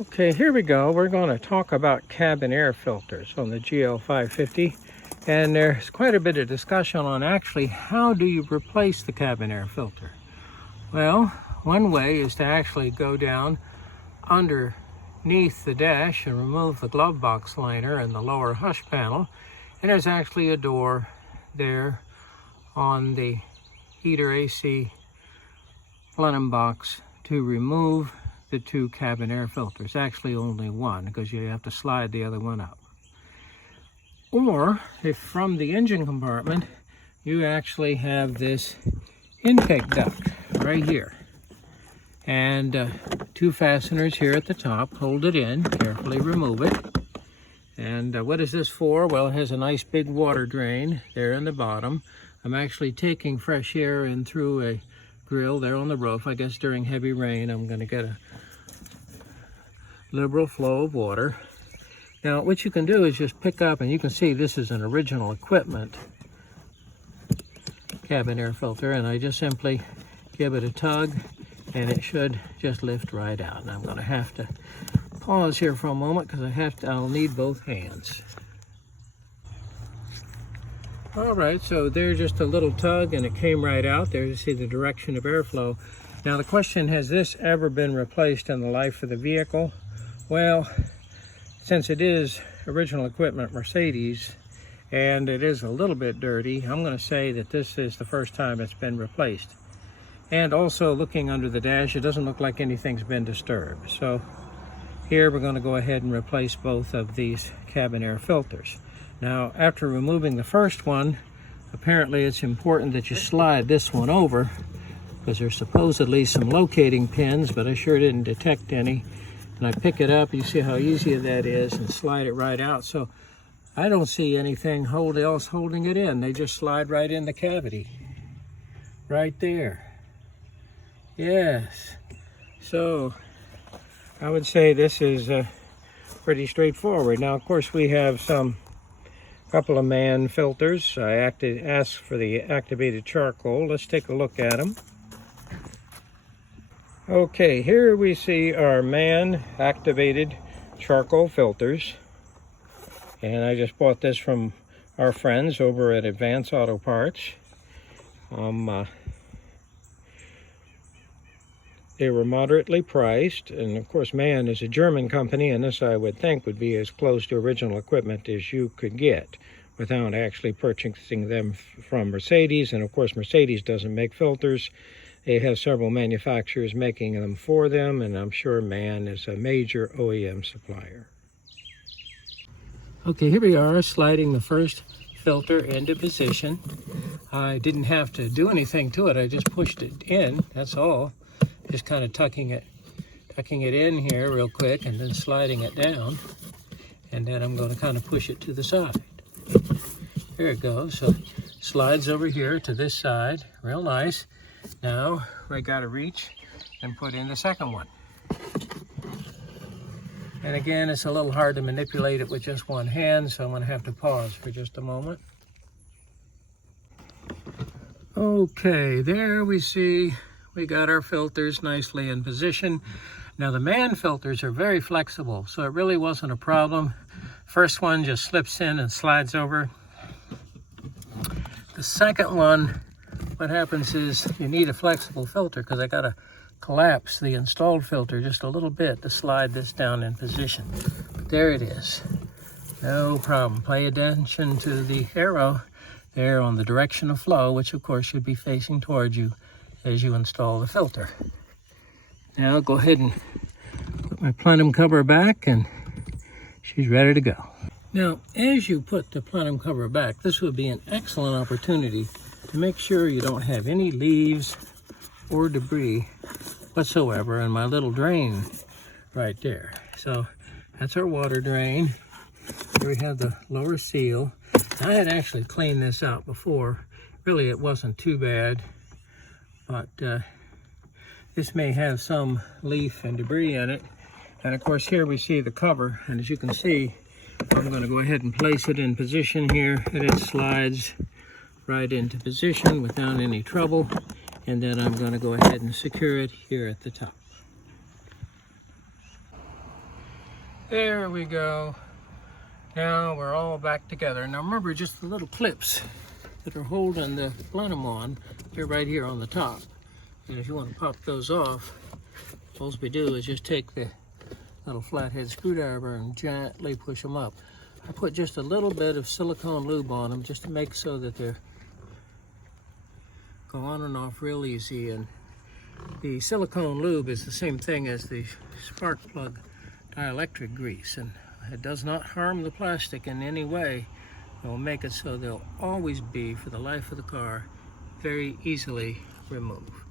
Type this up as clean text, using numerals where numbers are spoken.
Okay, here we go. We're going to talk about cabin air filters on the GL550. And there's quite a bit of discussion on actually how do you replace the cabin air filter. Well, one way is to actually go down underneath the dash and remove the glove box liner and the lower hush panel. And there's actually a door there on the heater AC plenum box to remove the two cabin air filters. Actually only one, because you have to slide the other one up. Or if from the engine compartment you actually have this intake duct right here, and two fasteners here at the top. Hold it in, carefully remove it. And what is this for? Well, it has a nice big water drain there in the bottom. I'm actually taking fresh air in through a grill there on the roof. I guess during heavy rain I'm going to get a liberal flow of water. Now what you can do is just pick up, and you can see this is an original equipment cabin air filter, and I just simply give it a tug and it should just lift right out. And I'm going to have to pause here for a moment because I'll need both hands. All right, so there's just a little tug and it came right out. There you see the direction of airflow. Now the question, has this ever been replaced in the life of the vehicle? Well, since it is original equipment Mercedes and it is a little bit dirty, I'm going to say that this is the first time it's been replaced. And also looking under the dash, it doesn't look like anything's been disturbed. So here we're going to go ahead and replace both of these cabin air filters. Now, after removing the first one, apparently it's important that you slide this one over, because there's supposedly some locating pins, but I sure didn't detect any. And I pick it up, you see how easy that is, and slide it right out. So I don't see anything else holding it in. They just slide right in the cavity. Right there. Yes. So I would say this is pretty straightforward. Now, of course, we have couple of man filters. I asked for the activated charcoal. Let's take a look at them. Okay, here we see our man activated charcoal filters, and I just bought this from our friends over at Advance Auto Parts. They were moderately priced, and of course MAN is a German company, and this I would think would be as close to original equipment as you could get without actually purchasing them from Mercedes. And of course Mercedes doesn't make filters. They have several manufacturers making them for them, and I'm sure MAN is a major OEM supplier. Okay, here we are sliding the first filter into position. I didn't have to do anything to it. I just pushed it in, that's all. Just kind of tucking it in here real quick and then sliding it down. And then I'm going to kind of push it to the side. There it goes. So slides over here to this side, real nice. Now we got to reach and put in the second one. And again, it's a little hard to manipulate it with just one hand, so I'm going to have to pause for just a moment. Okay, there we see we got our filters nicely in position. Now the MAN filters are very flexible, so it really wasn't a problem. First one just slips in and slides over. The second one, what happens is you need a flexible filter, because I got to collapse the installed filter just a little bit to slide this down in position. But there it is. No problem. Pay attention to the arrow there on the direction of flow, which of course should be facing towards you as you install the filter. Now I'll go ahead and put my plenum cover back, and she's ready to go. Now, as you put the plenum cover back, this would be an excellent opportunity to make sure you don't have any leaves or debris whatsoever in my little drain right there. So that's our water drain. Here we have the lower seal. I had actually cleaned this out before. Really, it wasn't too bad, but this may have some leaf and debris in it. And of course, here we see the cover, and as you can see, I'm going to go ahead and place it in position here, and it slides right into position without any trouble. And then I'm going to go ahead and secure it here at the top. There we go. Now we're all back together. Now remember, just the little clips that are holding the plenum on, they're right here on the top. And if you want to pop those off, all we do is just take the little flathead screwdriver and gently push them up. I put just a little bit of silicone lube on them just to make so that they go on and off real easy. And the silicone lube is the same thing as the spark plug dielectric grease, and it does not harm the plastic in any way. It will make it so they'll always be, for the life of the car, very easily removed.